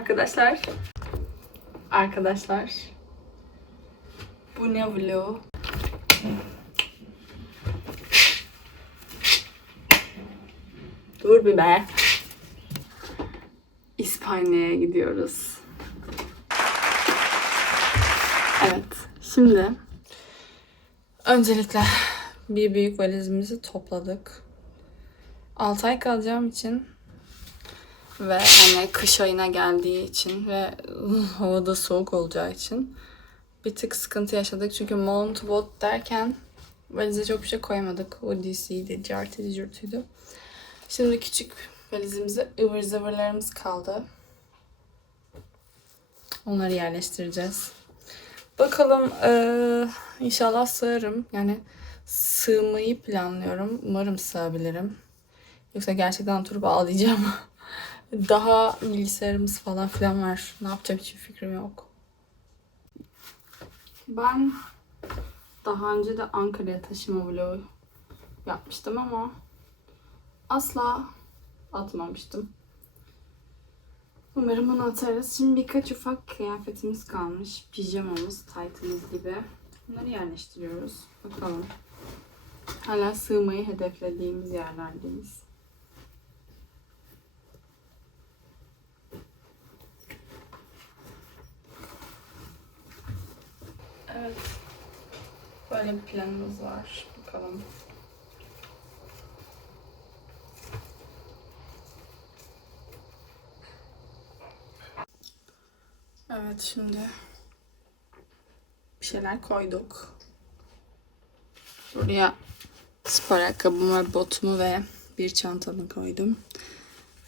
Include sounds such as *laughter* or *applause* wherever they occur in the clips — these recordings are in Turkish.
Arkadaşlar. Arkadaşlar. Bu ne vlog? Dur bir be. İspanya'ya gidiyoruz. Evet. Şimdi öncelikle bir büyük valizimizi topladık. 6 ay kalacağım için ve hani kış ayına geldiği için ve *laughs* havada soğuk olacağı için bir tık sıkıntı yaşadık. Çünkü mont, bot derken valize çok bir şey koymadık. O DC'ydi, cartıydı, cürtüydü. Şimdi küçük valizimize ıvır zıvırlarımız kaldı. Onları yerleştireceğiz. Bakalım eee, inşallah sığarım. Yani sığmayı planlıyorum. Umarım sığabilirim. Yoksa gerçekten oturup ağlayacağım. *laughs* Daha bilgisayarımız falan filan var. Ne yapacağım hiçbir fikrim yok. Ben daha önce de Ankara'ya taşıma vlogu yapmıştım ama asla atmamıştım. Umarım bunu atarız. Şimdi birkaç ufak kıyafetimiz kalmış. Pijamamız, taytımız gibi. Bunları yerleştiriyoruz. Bakalım. Hala sığmayı hedeflediğimiz yerlerdeyiz. Evet. Böyle bir planımız var. Bakalım. Evet şimdi bir şeyler koyduk. Buraya spor ayakkabımı botumu ve bir çantamı koydum.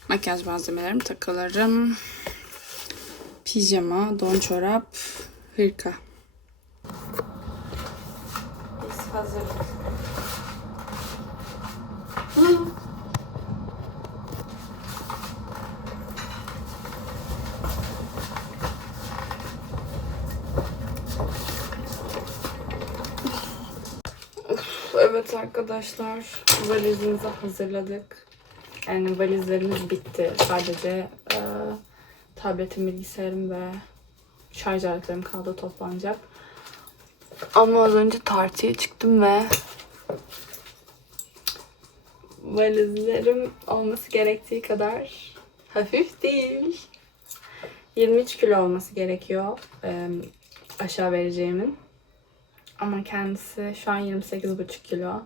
Makyaj malzemelerim, takılarım, pijama, don çorap, hırka. Hazırız. Evet arkadaşlar valizimizi hazırladık. Yani valizlerimiz bitti. Sadece e, tabletim, bilgisayarım ve şarj aletlerim kaldı toplanacak. Ama az önce tartıya çıktım ve valizlerim olması gerektiği kadar hafif değil. 23 kilo olması gerekiyor e, aşağı vereceğimin. Ama kendisi şu an 28,5 kilo.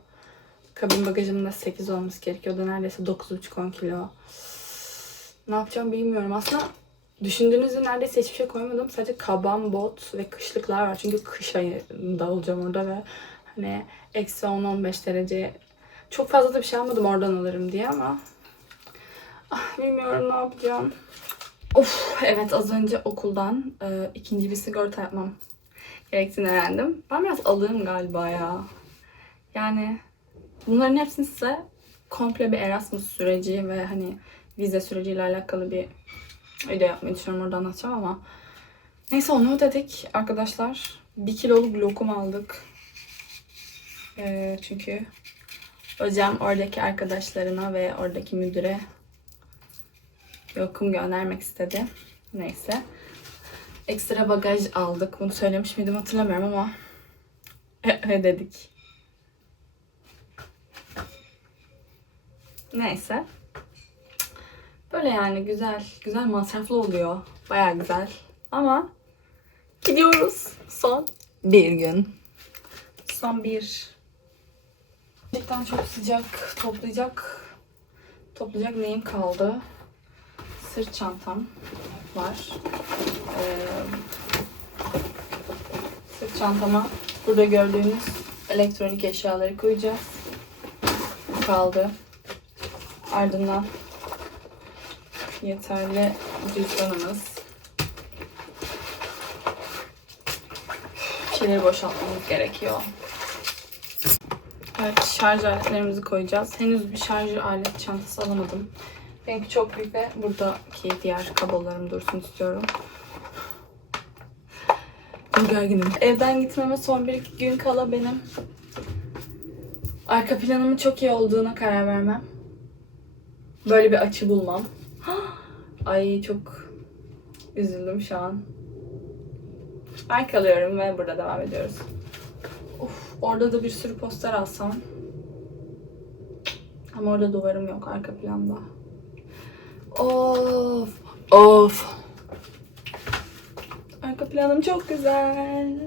Kabin bagajımda 8 olması gerekiyor. O da neredeyse 9,5-10 kilo. Ne yapacağım bilmiyorum. Aslında düşündüğünüzde neredeyse hiçbir şey koymadım. Sadece kaban, bot ve kışlıklar var. Çünkü kış ayında olacağım orada ve hani eksi 10-15 derece. Çok fazla da bir şey almadım oradan alırım diye ama ah, bilmiyorum ne yapacağım. Of evet az önce okuldan e, ikinci bir sigorta yapmam gerektiğini öğrendim. Ben biraz alığım galiba ya. Yani bunların hepsini size komple bir Erasmus süreci ve hani vize süreciyle alakalı bir video yapmayı düşünüyorum. Orada anlatacağım ama neyse onu dedik arkadaşlar. Bir kiloluk lokum aldık. Ee, çünkü hocam oradaki arkadaşlarına ve oradaki müdüre lokum göndermek istedi. Neyse ekstra bagaj aldık. Bunu söylemiş miydim hatırlamıyorum ama *laughs* öyle dedik. Neyse. Böyle yani güzel, güzel masraflı oluyor. Baya güzel. Ama gidiyoruz. Son bir gün. Son bir. Gerçekten çok sıcak. Toplayacak toplayacak neyim kaldı? Sırt çantam var. Ee, sırt çantama burada gördüğünüz elektronik eşyaları koyacağız. Kaldı. Ardından yeterli cüzdanımız. Bir şeyleri boşaltmamız gerekiyor. Evet şarj aletlerimizi koyacağız. Henüz bir şarj alet çantası alamadım. Benimki çok büyük ve buradaki diğer kablolarım dursun istiyorum. Çok gerginim. Evden gitmeme son bir iki gün kala benim arka planımın çok iyi olduğuna karar vermem. Böyle bir açı bulmam. Ay çok üzüldüm şu an. Ben kalıyorum ve burada devam ediyoruz. Of, orada da bir sürü poster alsam. Ama orada duvarım yok arka planda. Of. Of. Arka planım çok güzel.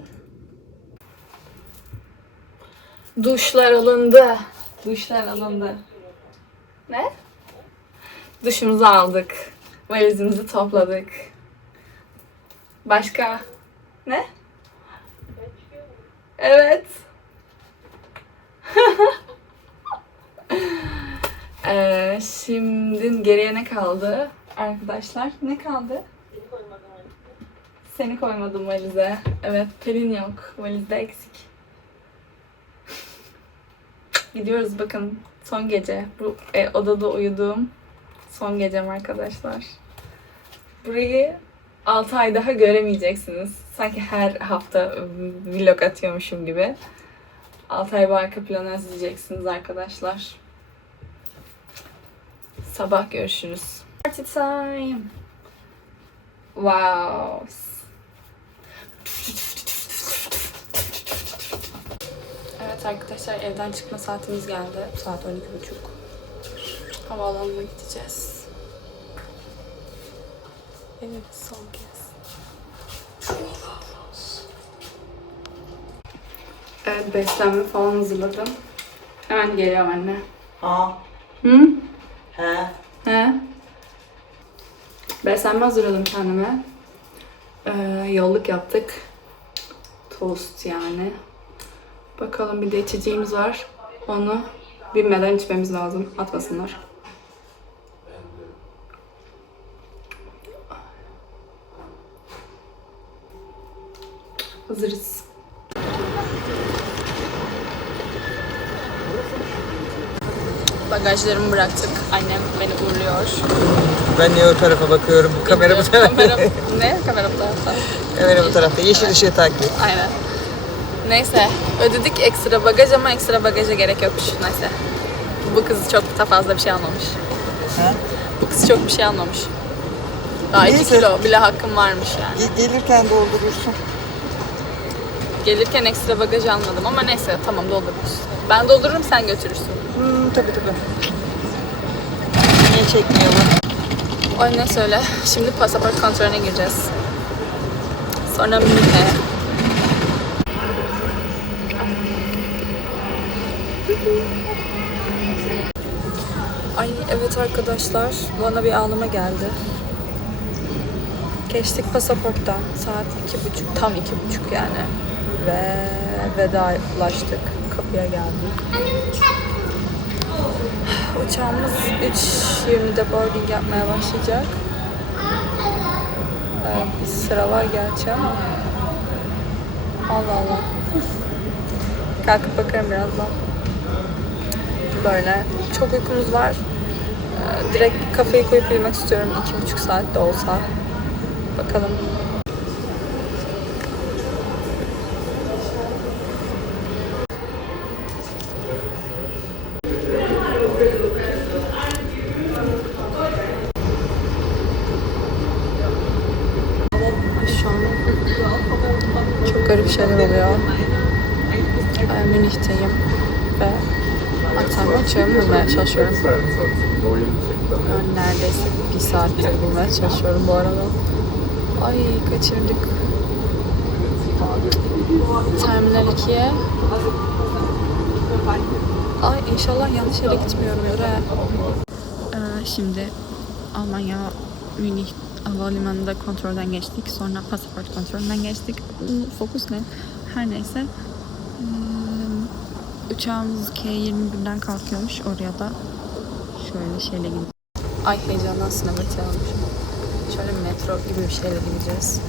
Duşlar alındı. Duşlar alındı. Ne? Duşumuzu aldık. Valizimizi topladık. Başka? Ne? Evet. *laughs* Ee, şimdi geriye ne kaldı arkadaşlar? Ne kaldı? Seni koymadım valize. Evet, Pelin yok. Valizde eksik. *laughs* Gidiyoruz bakın. Son gece. Bu e, odada uyuduğum son gecem arkadaşlar. Burayı 6 ay daha göremeyeceksiniz. Sanki her hafta vlog atıyormuşum gibi. 6 ay bu arka planı izleyeceksiniz arkadaşlar. Sabah görüşürüz. Party time. Wow. Evet arkadaşlar evden çıkma saatimiz geldi. Saat 12.30. Havaalanına gideceğiz. Evet son kez. Evet beslenme falan hazırladım. Hemen geliyorum anne. Ha, Hı? he. He? Beslenme hazırladım kendime. Ee, yolluk yaptık. Tost yani. Bakalım bir de içeceğimiz var. Onu bilmeden içmemiz lazım. Atmasınlar. Hazırız. Bagajlarımı bıraktık. Annem beni uğurluyor. Ben niye o tarafa bakıyorum? Kamera bu tarafta. Kamera, ne? Kamera bu tarafta. Kamera bu tarafta. Yeşil ışığı takip. Aynen. Neyse ödedik ekstra bagaj ama ekstra bagaja gerek yokmuş. Neyse. Bu kız çok da fazla bir şey almamış. Ha? Bu kız çok bir şey almamış. Daha 2 Neyse. kilo bile hakkım varmış yani. Ge- Gelirken doldurursun. Gelirken ekstra bagaj almadım ama neyse tamam doldururuz. Ben doldururum sen götürürsün. Hmm, tabii tabii. Niye çekmiyor bu? Ay ne söyle. Şimdi pasaport kontrolüne gireceğiz. Sonra Münih'e. Ay evet arkadaşlar bana bir ağlama geldi. Geçtik pasaporttan. Saat iki buçuk, tam iki buçuk yani. Ve vedalaştık. Kapıya geldik. Uçağımız 3.20'de boarding yapmaya başlayacak. Ee, bir sıra var gerçi ama. Allah Allah. *laughs* Kalkıp bakarım birazdan. Böyle. Çok uykumuz var. Ee, direkt kafayı koyup uyumak istiyorum. iki buçuk saat de olsa. Bakalım. Şu an çok garip şeyler oluyor. Ben Münih'teyim ve aktarma uçağımı bulmaya çalışıyorum. Yani neredeyse bir bulmaya çalışıyorum bu arada. Ay kaçırdık. Terminal 2'ye. Ay inşallah yanlış yere gitmiyorumdur he. Ee, şimdi Almanya Münih havalimanında kontrolden geçtik. Sonra pasaport kontrolünden geçtik. Fokus ne? Her neyse. Hmm, Uçağımız K21'den kalkıyormuş. Oraya da şöyle şeyle gideceğiz. Ay heyecandan sinematiğe almışım. Şöyle metro gibi bir şeyle gideceğiz.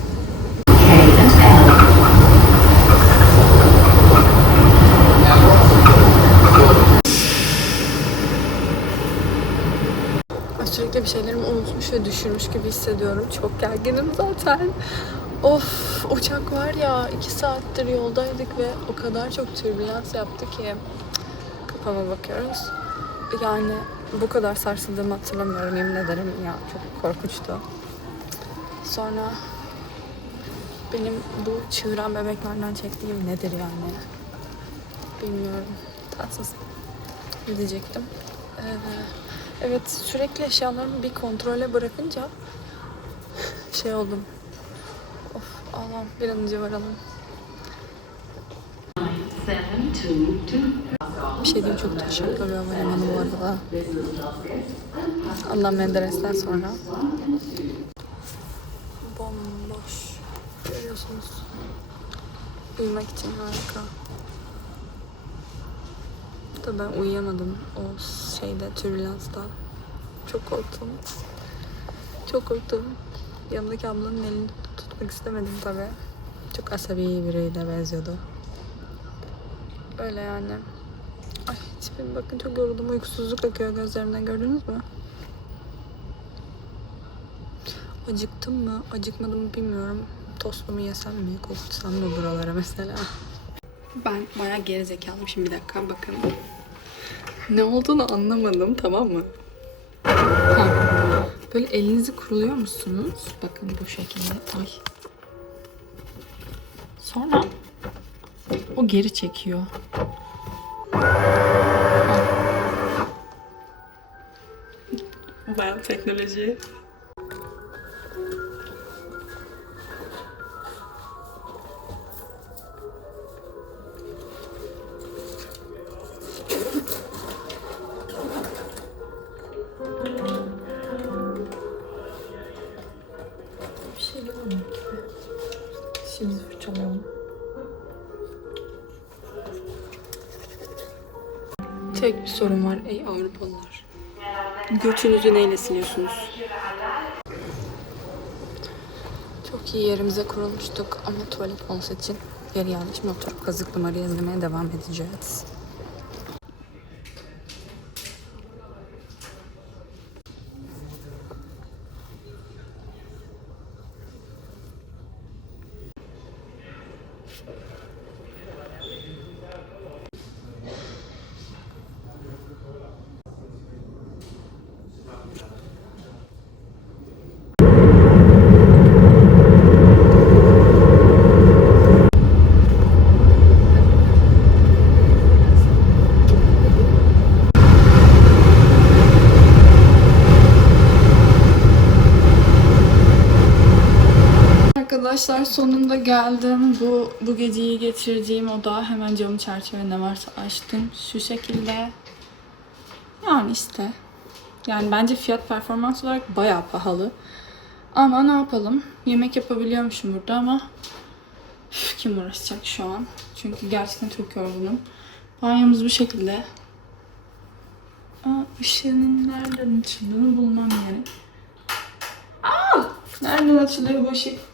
Sürekli bir şeylerimi unutmuş ve düşürmüş gibi hissediyorum. Çok gerginim zaten. Of uçak var ya iki saattir yoldaydık ve o kadar çok türbülans yaptı ki kafama bakıyoruz. Yani bu kadar sarsıldığımı hatırlamıyorum yemin ederim ya çok korkunçtu. Sonra benim bu çığıran bebeklerden çektiğim nedir yani? Bilmiyorum. Tatsız. Ne diyecektim? Ee, evet sürekli eşyalarımı bir kontrole bırakınca şey oldum. Of Allah'ım bir an önce varalım. Bir şey diyeyim çok teşekkür bir havalimanı bu arada. Adnan Menderes'ten sonra. Görüyorsunuz. Uyumak için harika. Da ben uyuyamadım o şeyde, türbülansta. Çok korktum. Çok korktum. Yanımdaki ablanın elini tutmak istemedim tabii. Çok asabi biriyle benziyordu. Öyle yani. Ay tipim bakın çok yoruldum. Uykusuzluk akıyor gözlerimden gördünüz mü? Acıktım mı? Acıkmadım mı bilmiyorum. Tostumu yesem mi? Kokutsam mı buralara mesela? Ben bayağı geri zekalıymışım. Bir dakika bakın. Ne olduğunu anlamadım tamam mı? Ha. Böyle elinizi kuruluyor musunuz? Bakın bu şekilde. Ay. Sonra o geri çekiyor. Bayağı teknoloji. Götünüzü neyle siliyorsunuz? Çok iyi yerimize kurulmuştuk ama tuvalet olması için geri. Şimdi oturup kazıklı Maria izlemeye devam edeceğiz. Arkadaşlar sonunda geldim. Bu bu geceyi geçireceğim oda. Hemen camı çerçeve ne varsa açtım. Şu şekilde. Yani işte. Yani bence fiyat performans olarak bayağı pahalı. Ama ne yapalım? Yemek yapabiliyormuşum burada ama üf, kim uğraşacak şu an? Çünkü gerçekten çok yorgunum. Banyomuz bu şekilde. Aa, ışığının nereden açıldığını bulmam gerek. Aa! Nereden açılıyor bu ışık?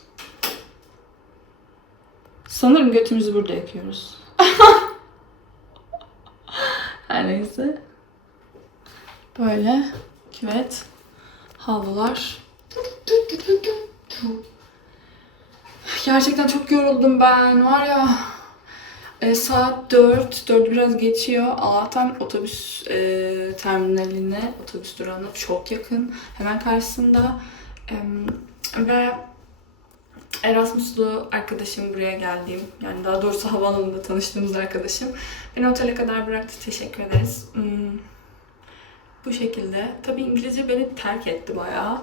Sanırım götümüzü burada yakıyoruz. *laughs* Her neyse. Böyle küvet, havlular. Gerçekten çok yoruldum ben. Var ya e, saat 4, 4 biraz geçiyor. Allah'tan otobüs e, terminaline, otobüs durağına çok yakın. Hemen karşısında. Em, ve Erasmus'lu arkadaşım buraya geldiğim, yani daha doğrusu havaalanında tanıştığımız arkadaşım. Beni otele kadar bıraktı. Teşekkür ederiz. Hmm, bu şekilde. Tabii İngilizce beni terk etti bayağı.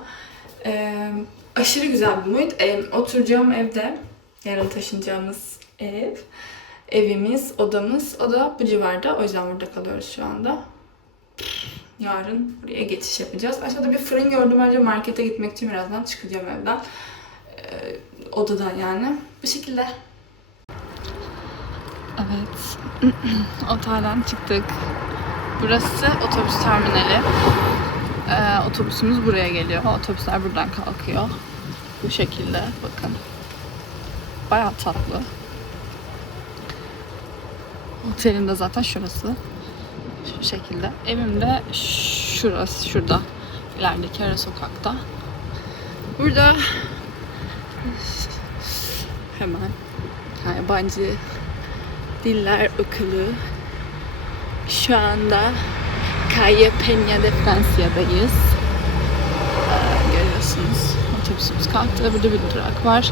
Ee, aşırı güzel bir mood. Ee, oturacağım evde. Yarın taşınacağımız ev. Evimiz, odamız. O da bu civarda. O yüzden burada kalıyoruz şu anda. Yarın buraya geçiş yapacağız. Aşağıda bir fırın gördüm. Önce markete gitmek için birazdan çıkacağım evden. Ee, odadan yani. Bu şekilde. Evet. *clears throat* Otelden çıktık. Burası otobüs terminali. Ee, otobüsümüz buraya geliyor. Otobüsler buradan kalkıyor. Bu şekilde bakın. Bayağı tatlı. Otelin de zaten şurası. Şu şekilde. Evim de şurası, şurada. İlerideki ara sokakta. Burada *laughs* hemen ha, yabancı diller okulu. Şu anda Calle Peña de Francia'dayız. Ee, görüyorsunuz. otobüsümüz kalktı. Burada bir durak var.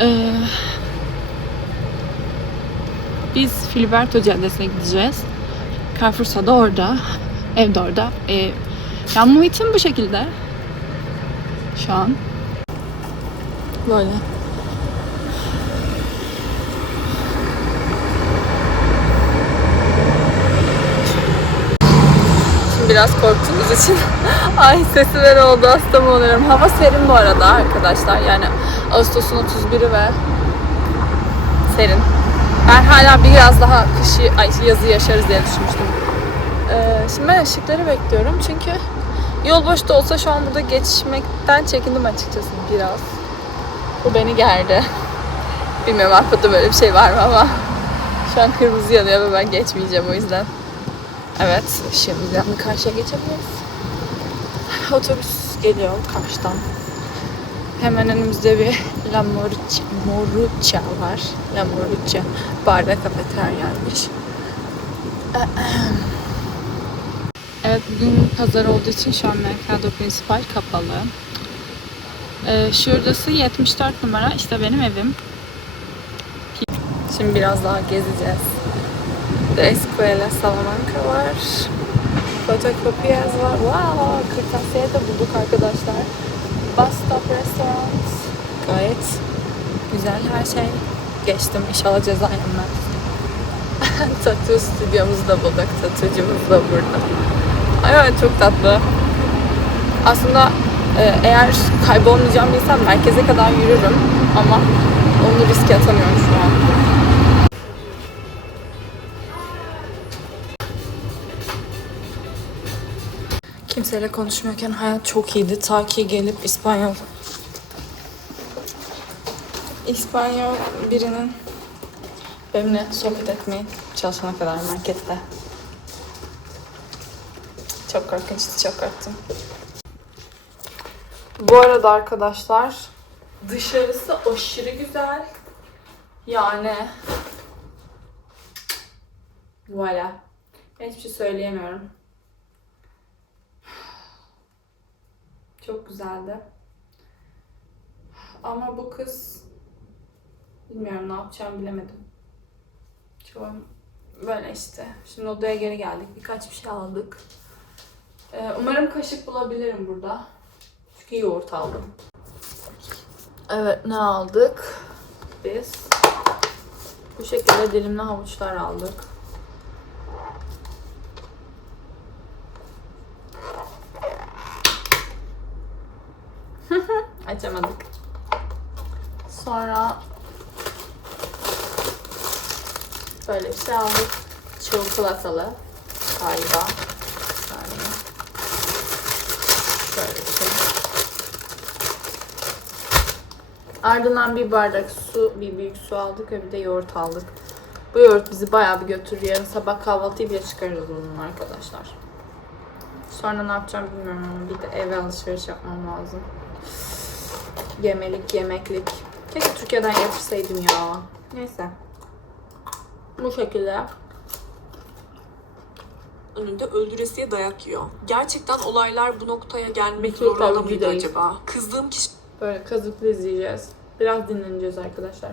Ee, biz Filiberto Caddesi'ne gideceğiz. Carrefour'sa da orada. Ev de orada. Ee, yani muhitim bu şekilde. Şu an. Böyle. Şimdi biraz korktuğumuz için *laughs* ay sesi ver oldu hasta mı oluyorum. Hava serin bu arada arkadaşlar. Yani Ağustos'un 31'i ve serin. Ben hala biraz daha kışı, ay yazı yaşarız diye düşünmüştüm. Ee, şimdi ben ışıkları bekliyorum çünkü yol boş da olsa şu an burada geçmekten çekindim açıkçası biraz. Bu beni gerdi. Bilmiyorum Avrupa'da böyle bir şey var mı ama şu an kırmızı yanıyor ve ben geçmeyeceğim o yüzden. Evet, ışığımız yandı. Karşıya geçebiliriz. Otobüs geliyor karşıdan. Hemen önümüzde bir La Moruccia, Moruccia var. La Moruccia barda kafeteryaymış. *clears throat* Evet, bugün pazar olduğu için şu an Mercado Principal kapalı. Ee, şuradası 74 numara, işte benim evim. Şimdi biraz daha gezeceğiz. Escuela Salamanca var. Fotokopiyer var. Wow, kırtasiye de bulduk arkadaşlar. Bus Stop Restaurant. Gayet güzel her şey. Geçtim. İnşallah ceza yenmez. *laughs* Tattoo stüdyomuzu da bulduk. Tattoo'cumuz da burada. Ay, Evet çok tatlı. Aslında eğer kaybolmayacağım bilsem merkeze kadar yürürüm ama onu riske atamıyorum şu an. Kimseyle konuşmuyorken hayat çok iyiydi. Ta ki gelip İspanyol İspanyol birinin benimle sohbet etmeye çalışana kadar markette. Çok korkunçtu, çok korktum. Bu arada arkadaşlar dışarısı aşırı güzel. Yani Voilà. Ben hiçbir şey söyleyemiyorum. Çok güzeldi. Ama bu kız bilmiyorum ne yapacağımı bilemedim. Çok böyle işte. Şimdi odaya geri geldik. Birkaç bir şey aldık. Ee, umarım kaşık bulabilirim burada. Çünkü yoğurt aldım. Evet ne aldık? Biz bu şekilde dilimli havuçlar aldık. *laughs* Açamadık. Sonra böyle bir şey aldık. Çikolatalı galiba. Bir saniye. Şöyle bir şey. Ardından bir bardak su, bir büyük su aldık ve bir de yoğurt aldık. Bu yoğurt bizi bayağı bir götürür. Yarın sabah kahvaltıyı bile çıkarırız onunla arkadaşlar. Sonra ne yapacağım bilmiyorum ama bir de eve alışveriş yapmam lazım. Yemelik, yemeklik. Keşke Türkiye'den getirseydim ya. Neyse. Bu şekilde. önünde öldüresiye dayak yiyor. Gerçekten olaylar bu noktaya gelmek zorunda mıydı acaba? Kızdığım kişi Böyle kazıklı izleyeceğiz. Biraz dinleneceğiz arkadaşlar.